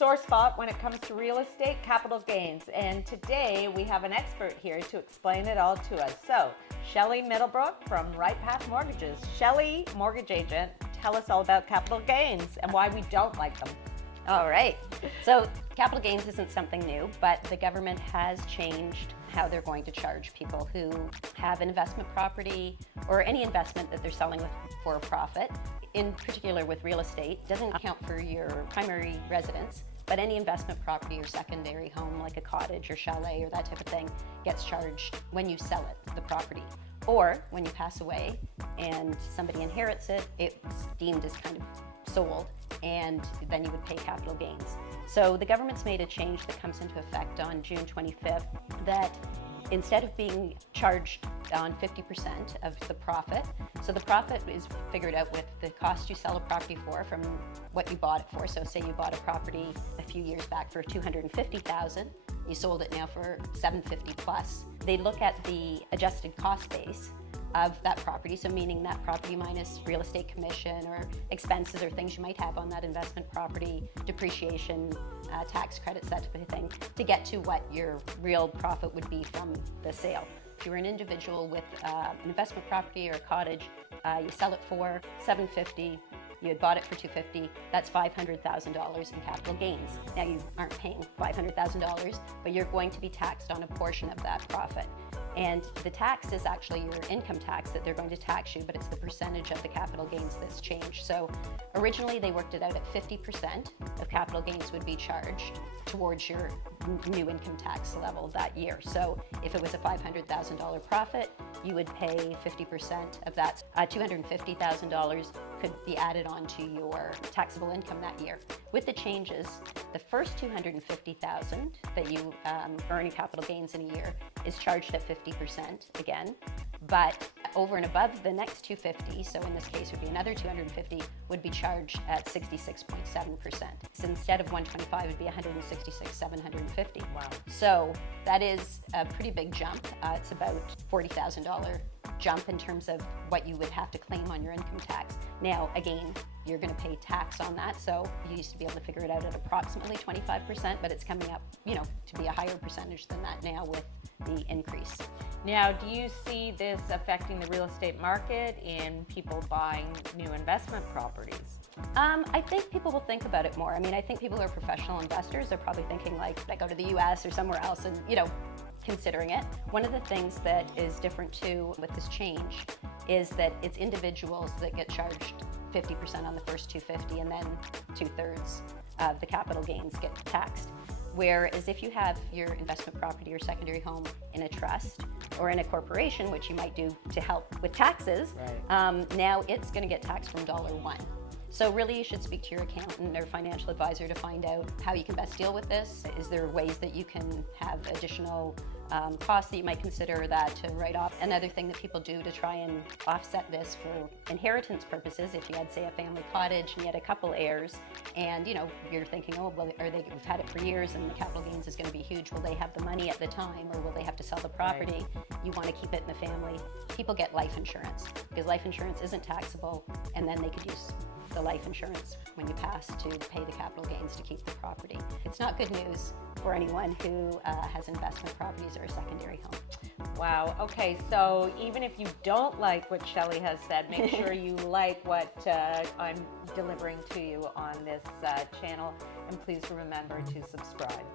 sore spot when it comes to real estate capital gains. And today we have an expert here to explain it all to us. So, Shelley Middlebrook from Right Path Mortgages. Shelley, mortgage agent, tell us all about capital gains and why we don't like them. All right. So capital gains isn't something new, but the government has changed how they're going to charge people who have an investment property or any investment that they're selling for a profit. In particular with real estate, doesn't account for your primary residence, but any investment property or secondary home like a cottage or chalet or that type of thing gets charged when you sell it, the property. Or when you pass away and somebody inherits it, it's deemed as kind of sold, and then you would pay capital gains. So the government's made a change that comes into effect on June 25th that instead of being charged on 50% of the profit, so the profit is figured out with the cost you sell a property for from what you bought it for. So say you bought a property a few years back for $250,000, you sold it now for $750 plus. They look at the adjusted cost base of that property, so meaning that property minus real estate commission or expenses or things you might have on that investment property, depreciation, tax credits, that type of thing, to get to what your real profit would be from the sale. If you were an individual with an investment property or a cottage, you sell it for $750, you had bought it for $250, that's $500,000 in capital gains. Now you aren't paying $500,000, but you're going to be taxed on a portion of that profit. And the tax is actually your income tax that they're going to tax you, but it's the percentage of the capital gains that's changed. So originally they worked it out at 50% of capital gains would be charged towards your new income tax level that year. So if it was a $500,000 profit, you would pay 50% of that. $250,000 could be added onto your taxable income that year. With the changes, the first $250,000 that you earn in capital gains in a year is charged at 50% again, but over and above the next 250, so in this case would be another 250, would be charged at 66.7%. So instead of 125, it would be 166,750. Wow. So that is a pretty big jump. It's about $40,000 jump in terms of what you would have to claim on your income tax. Now, again, you're going to pay tax on that. So you used to be able to figure it out at approximately 25%, but it's coming up, to be a higher percentage than that now with the increase. Now, do you see this affecting the real estate market in people buying new investment properties? I think people will think about it more. I mean, I think people who are professional investors are probably thinking like, I go to the US or somewhere else and, considering it. One of the things that is different too with this change is that it's individuals that get charged 50% on the first 250 and then 2/3 of the capital gains get taxed. Whereas if you have your investment property or secondary home in a trust or in a corporation, which you might do to help with taxes, right. Now it's going to get taxed from $1. So really you should speak to your accountant or financial advisor to find out how you can best deal with this. Is there ways that you can have additional costs that you might consider that to write off? Another thing that people do to try and offset this for inheritance purposes, if you had, say, a family cottage and you had a couple heirs and, you're thinking, oh, well, we've had it for years and the capital gains is going to be huge. Will they have the money at the time or will they have to sell the property? Right. You want to keep it in the family. People get life insurance because life insurance isn't taxable, and then they could use the life insurance when you pass to pay the capital gains to keep the property. It's not good news for anyone who has investment properties or a secondary home. Wow. Okay, so even if you don't like what Shelley has said, make sure you like what I'm delivering to you on this channel, and please remember to subscribe.